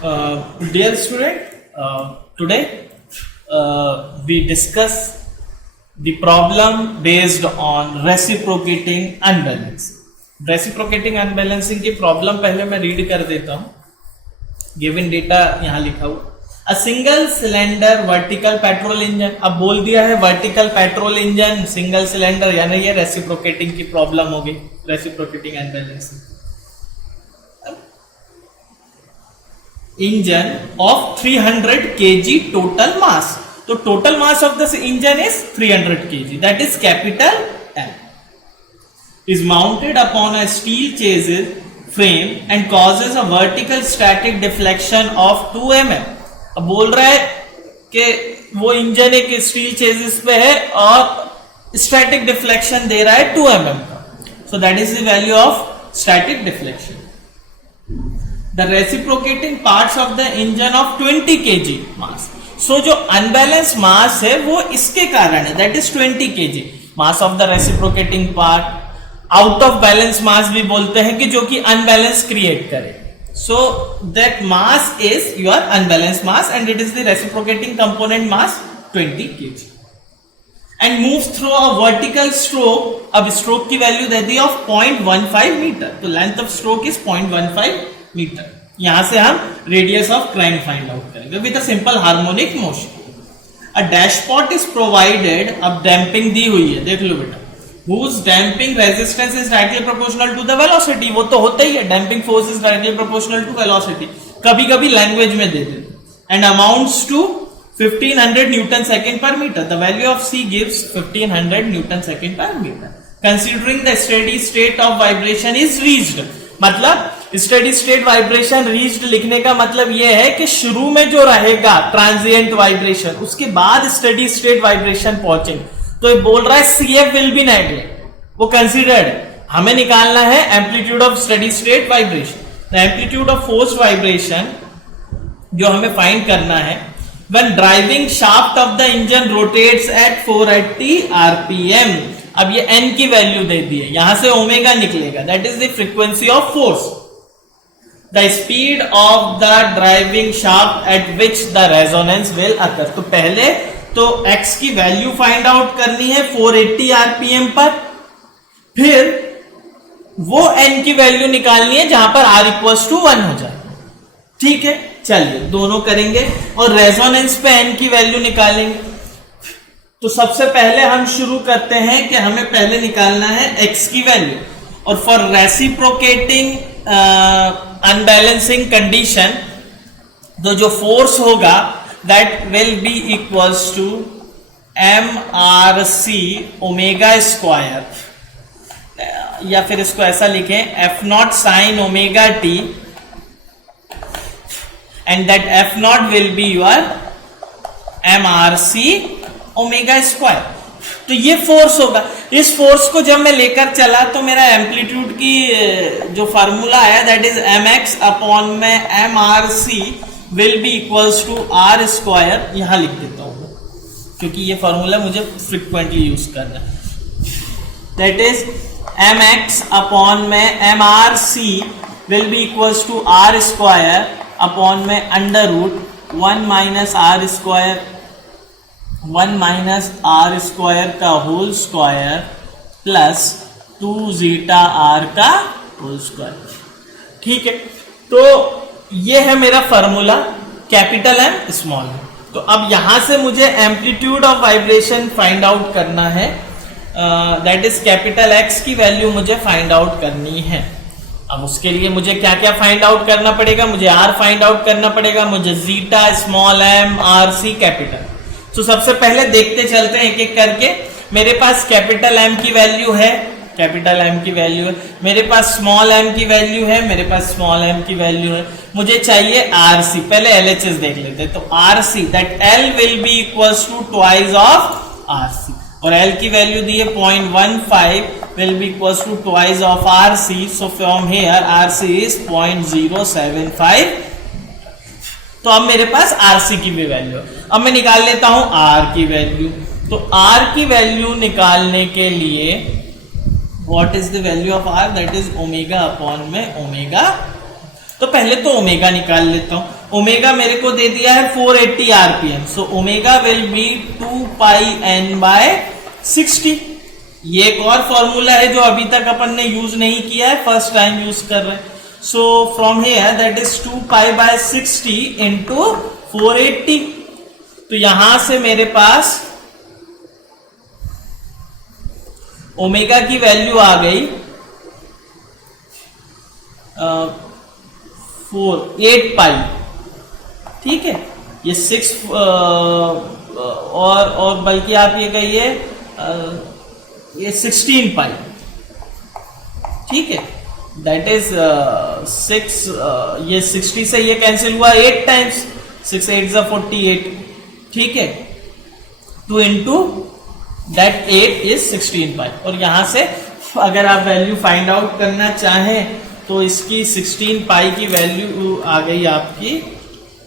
Dear student, today we discuss the problem based on reciprocating unbalancing. Reciprocating unbalancing की problem पहले मैं read कर देता हूं. गिवन डेटा यहां लिखा हुआ. A single cylinder vertical petrol engine. अब बोल दिया है vertical petrol engine single cylinder, यानी ये रेसिप्रोकेटिंग की प्रॉब्लम हो गई, reciprocating unbalancing. Engine of 300 kg total mass. तो total mass of this engine is 300 kg, that is capital M. is mounted upon a steel chassis frame and causes a vertical static deflection of 2 mm. अब बोल रहा है कि वो engine एक steel chassis पे है और स्टैटिक डिफ्लेक्शन दे रहा है 2 mm का. So that is the value of static deflection. The reciprocating parts of the engine of 20 kg mass. So जो अनबैलेंस मास है वो इसके कारण है, that is 20 kg mass of the reciprocating part. Out of balance mass भी बोलते हैं कि जो कि अनबैलेंस क्रिएट करे. So that mass is your unbalance mass and it is the reciprocating component mass 20 kg and moves through a vertical stroke. अब stroke की value दे दी ऑफ 0.15 मीटर. तो length of stroke is 0.15 metre. यहां से हम radius of crank find out करेंगे with a simple harmonic motion. A dashpot is provided. अब डैम्पिंग दी हुई है, देख लो बेटा. whose damping resistance is directly proportional to the velocity. वो तो होता ही है, damping force is directly proportional to velocity. कभी कभी लैंग्वेज में दे देते. and amounts to 1500 Newton second per meter. The value of C gives 1500 Newton second per meter. Considering the steady state of vibration is reached. मतलब steady state vibration reached लिखने का मतलब यह है कि शुरू में जो रहेगा ट्रांजिएंट वाइब्रेशन, उसके बाद स्टेडी स्टेट वाइब्रेशन पहुंचेंगे. तो ये बोल रहा है CF विल बी नेगलेक्ट, वो कंसीडर्ड. हमें निकालना है amplitude of steady state vibration. The amplitude of forced vibration जो हमें फाइंड करना है when driving shaft of the engine rotates at 480 RPM. अब ये N की वैल्यू दे दी है, यहां से ओमेगा निकलेगा, that is the frequency of force. The speed of the driving shaft eight which the resonance will occur. तो पहले तो x की वैल्यू फाइंड आउट करनी है 480 RPM पर, फिर वो n की वैल्यू निकालनी है जहां पर r इक्वल्स टू 1 हो जाए. ठीक है, चलिए दोनों करेंगे और रेजोनेंस पे n की वैल्यू निकालेंगे. तो सबसे पहले हम शुरू करते हैं कि हमें पहले निकालना है x की वैल्यू. और फॉर रेसिप्रोकेटिंग अनबैलेंसिंग कंडीशन तो जो फोर्स होगा that will be equals to MRC omega square, या फिर इसको ऐसा लिखें F0 sin omega t, and that F0 will be your MRC omega square. तो ये फोर्स होगा. इस फोर्स को जब मैं लेकर चला तो मेरा एम्पलीट्यूड की जो फार्मूला आया दैट इज mx अपॉन में MRC will be equals to R square. यहां लिख देता हूं क्योंकि ये फॉर्मूला मुझे फ्रिक्वेंटली यूज करना है. दैट इज mx अपॉन में MRC will be equals to R square upon में under root 1 minus R square, 1 minus R square का whole square plus 2 zeta R का होल स्क्वायर. ठीक है, तो ये है मेरा formula capital M small m. तो अब यहां से मुझे amplitude of vibration find out करना है, दैट इज कैपिटल X की वैल्यू मुझे फाइंड आउट करनी है. अब उसके लिए मुझे क्या क्या फाइंड आउट करना पड़ेगा, मुझे R फाइंड आउट करना पड़ेगा, मुझे zeta small m RC capital. तो सबसे पहले देखते चलते हैं एक एक करके. मेरे पास कैपिटल M की वैल्यू है, कैपिटल M की वैल्यू है, मेरे पास स्मॉल m की वैल्यू है, मेरे पास स्मॉल m की वैल्यू है. मुझे चाहिए RC. पहले LHS देख लेते हैं. तो RC that L will be equals to twice of RC, और L की वैल्यू दी है 0.15 will be equals to twice of RC. So from here RC is 0.075. तो अब मेरे पास RC की भी वैल्यू है. अब मैं निकाल लेता हूं R की वैल्यू. तो R की वैल्यू निकालने के लिए what is the value of R, that is omega upon में ओमेगा. तो पहले तो ओमेगा निकाल लेता हूं. ओमेगा मेरे को दे दिया है 480 RPM, so omega will be 2 pi N by 60। ये एक और फॉर्मूला है जो अभी तक अपन ने यूज नहीं किया है, फर्स्ट टाइम यूज कर रहे हैं। सो from here that is 2 pi by 60 into 480। तो यहां से मेरे पास ओमेगा की वैल्यू आ गई 8 पाई, ठीक है। ये 6 और बल्कि आप ये कहिए ये 16 पाई, ठीक है। दैट इज 6, ये 60 से ये कैंसिल हुआ 8 टाइम्स, 6 8 जा 48, ठीक है। 2 इंटू दैट 8 इज 16 पाई। और यहां से अगर आप वैल्यू फाइंड आउट करना चाहें तो इसकी 16 पाई की वैल्यू आ गई आपकी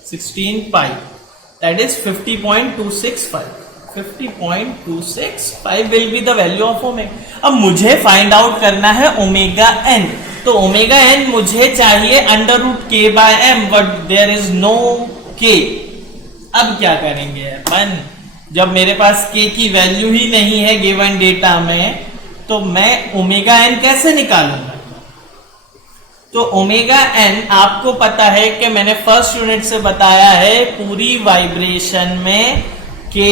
16 pi, that is 50.265। 50.265 will be the value of omega. अब मुझे फाइंड आउट करना है ओमेगा एन, तो ओमेगा एन मुझे चाहिए under root K by M, but there is no K. अब क्या करेंगे अपन, जब मेरे पास के की वैल्यू ही नहीं है गिवन डेटा में, तो मैं ओमेगा एन कैसे निकालूंगा? तो ओमेगा एन आपको पता है कि मैंने फर्स्ट यूनिट से बताया है, पूरी वाइब्रेशन में K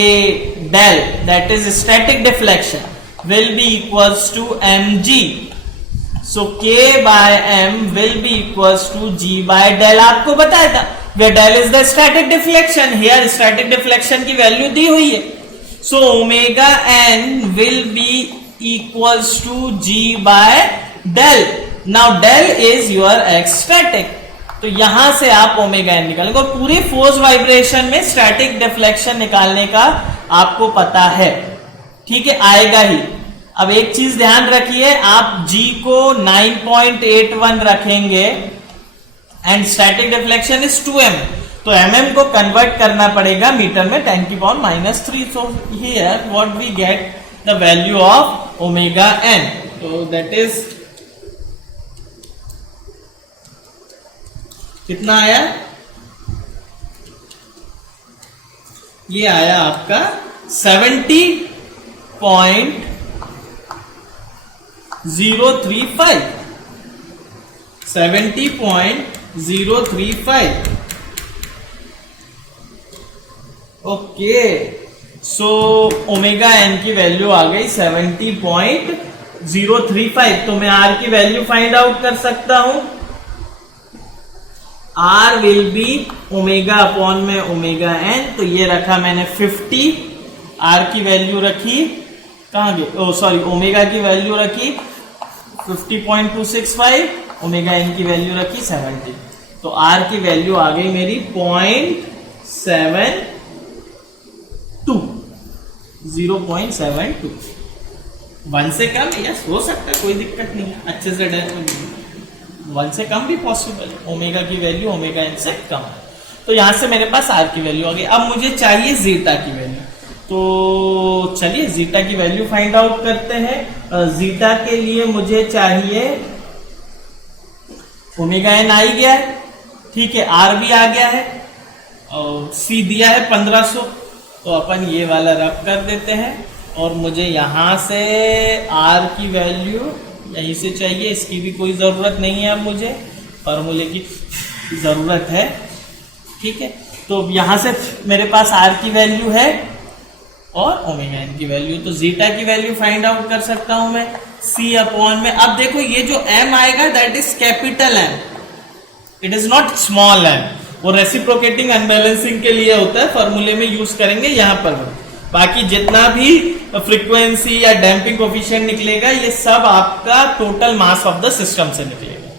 del that is static deflection will be equals to M G. So K by M will be equals to G by del. आपको बताया था वे del is the static deflection, here static deflection की value दी हुई है। So omega N will be equals to G by del. Now del is your X static, तो यहां से आप ओमेगा एन निकालेंगे। और पूरी फोर्स वाइब्रेशन में स्टैटिक डिफ्लेक्शन निकालने का आपको पता है, ठीक है, आएगा ही। अब एक चीज ध्यान रखिए, आप जी को 9.81 रखेंगे and static deflection is 2m, तो mm को कन्वर्ट करना पड़ेगा मीटर में 10⁻³ so here what we get the value of omega N, तो दैट इज कितना आया? ये आया आपका 70.035 70.035। ओके, सो ओमेगा एन की वैल्यू आ गई 70.035। तो मैं आर की वैल्यू फाइंड आउट कर सकता हूं। R will B omega upon में ओमेगा एन, तो ये रखा मैंने 50, R की वैल्यू रखी कहां गई, ओ सॉरी ओमेगा की वैल्यू रखी 50.265, ओमेगा एन की वैल्यू रखी 70, तो R की वैल्यू आ गई मेरी 0.72। 1 से कम, यस हो सकता है, कोई दिक्कत नहीं है, अच्छे से 1 से कम भी पॉसिबल है। ओमेगा की वैल्यू ओमेगा एन से कम है, तो यहां से मेरे पास आर की वैल्यू आ गई। अब मुझे चाहिए जीटा की वैल्यू, तो चलिए जीटा की वैल्यू फाइंड आउट करते हैं। जीटा के लिए मुझे चाहिए ओमेगा एन आ गया है, ठीक है, आर भी आ गया है और सी दिया है 1500, तो अपन ये वाला रब कर देते हैं। और मुझे यहां से आर की वैल्यू यहीं से चाहिए, इसकी भी कोई जरूरत नहीं है, अब मुझे फॉर्मूले की जरूरत है, ठीक है। तो यहां से मेरे पास आर की वैल्यू है और ओमेगा एन की वैल्यू, तो जीटा की वैल्यू फाइंड आउट कर सकता हूं मैं सी अपॉन में। अब देखो ये जो एम आएगा that is capital M, it is not small M, वो रेसिप्रोकेटिंग अनबैलेंसिंग के लिए होता है, फॉर्मूले में यूज करेंगे यहां पर। बाकी जितना भी फ्रीक्वेंसी या डैम्पिंग कोफिशिएंट निकलेगा ये सब आपका total mass of the system से निकलेगा।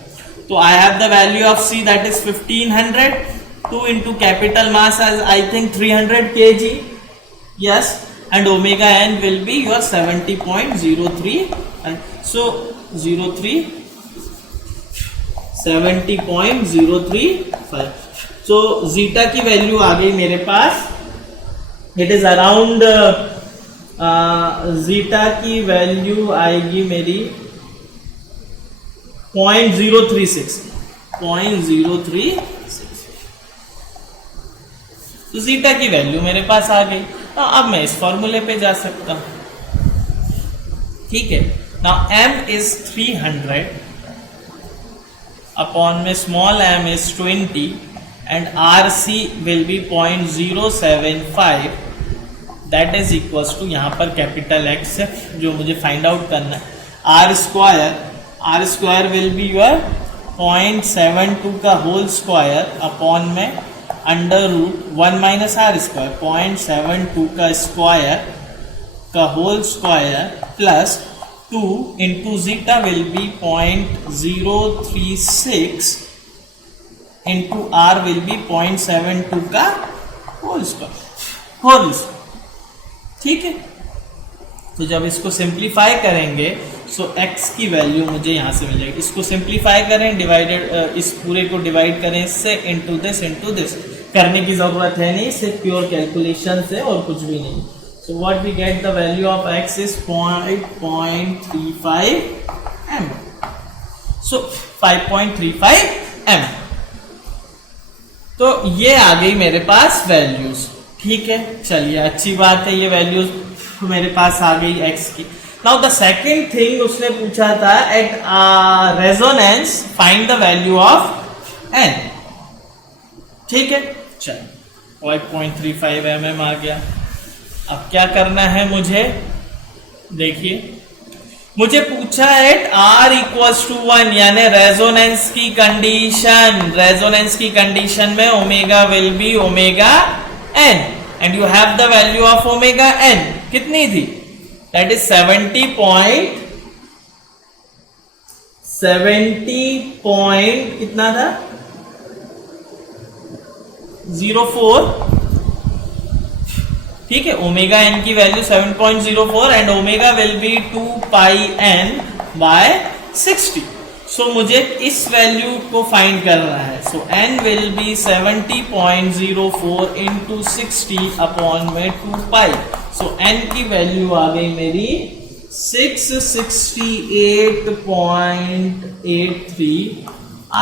तो I have the value of see that is 1500, 2 into capital mass as I think 300 kg, yes, and omega n will be your 70.03, and so 70.035। so zeta की value आ गई मेरे पास, it is around zeta की value आएगी मेरी 0.036। तो zeta की value मेरे पास आ गई। अब मैं इस फॉर्मूले पे जा सकता हूं, ठीक है। नाउ m is 300 अपॉन में small m is 20 and RC will be 0.075, that is equals to, यहाँ पर कैपिटल X है जो मुझे फाइंड आउट करना है, R square will be your 0.72 का होल स्क्वायर अपॉन में under root 1 minus R square, 0.72 का स्क्वायर का whole square plus 2 into zeta will be 0.036 into R will be 0.72 का होल स्क्वायर, ठीक है। तो जब इसको सिंप्लीफाई करेंगे सो x की वैल्यू मुझे यहां से मिल जाएगी। इसको सिंप्लीफाई करें, डिवाइडेड इस पूरे को डिवाइड करें इससे, इंटू दिस करने की जरूरत है नहीं, सिर्फ प्योर कैलकुलेशन से और कुछ भी नहीं। So what we get the value of x is 5.35 m। So 5.35 m, तो ये आ गई मेरे पास वैल्यूज, ठीक है। चलिए अच्छी बात है, ये वैल्यूज मेरे पास आ गई x की। नाउ द सेकेंड थिंग उसने पूछा था, at resonance find the value of n, ठीक है। चलिए 5.35 mm आ गया। अब क्या करना है मुझे, देखिए मुझे पूछा एट r इक्वल्स टू 1, यानी रेजोनेंस की कंडीशन में omega will B omega n and you have the value of omega n, कितनी थी, दैट इज 70 कितना था, 04, ठीक है। ओमेगा n की value 7.04 and omega will be 2 pi n by 60। So मुझे इस वैल्यू को फाइंड करना है। So n will be 70.04 into 60 upon में 2 पाई। सो n की वैल्यू आ गई मेरी 668.83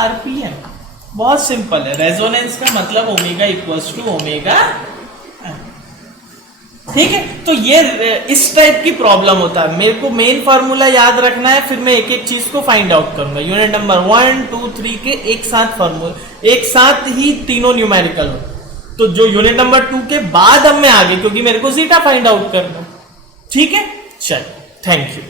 RPM। बहुत सिंपल है, रेजोनेंस का मतलब ओमेगा इक्वल्स टू ओमेगा, ठीक है। तो ये इस टाइप की प्रॉब्लम होता है, मेरे को मेन फार्मूला याद रखना है, फिर मैं एक एक चीज को फाइंड आउट करूंगा। यूनिट नंबर 1, 2, 3 के एक साथ ही तीनों न्यूमेरिकल हो। तो जो यूनिट नंबर 2 के बाद अब मैं आगे, क्योंकि मेरे को जीटा फाइंड आउट करना, ठीक है। चल, थैंक यू।